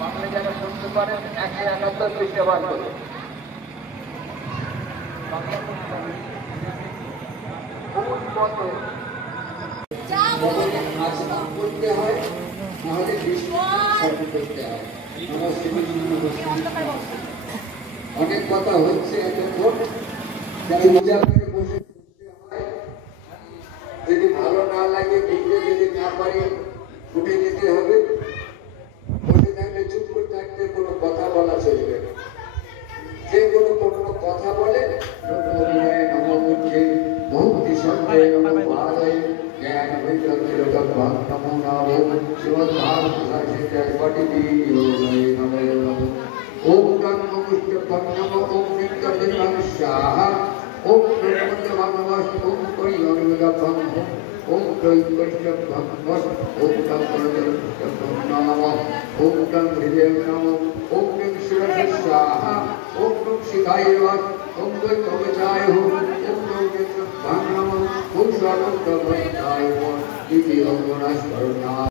বাংলা যারা শুনতে পারেন 171 পৃষ্ঠা বার করে করতে হয় নাহলে করতে হয়। অনেক কথা হচ্ছে এতক্ষণ বসে যদি ভালো না লাগে বুঝতে যদি না পারি উঠে যেতে হবে। বসে থাকলে চুপ করে থাকতে কোনো কথা বলা চলবে না। যে কোনো কথা বলে ভক্তি সন্দেহ নমঃ জ্ঞান বৈরাগ্য নমঃ নমো নারায়ণ শ্রীমদ্ ভাগবত ভাষিতে পঠিতি যোগে নমঃ ওম নমঃ নমঃ ওম নিত্যং স্বাহা ওম নমঃ ওম পরিণামং ওম ত্রৈকট্যং নমঃ ওম তৎপরং নমঃ ওম তং হৃদয়ং নমঃ ওম শিরসে স্বাহা ওম শিখায় ওম কবচায় ওম নমঃ ওম স্বর্গং কবচায় ওম ইতি ওম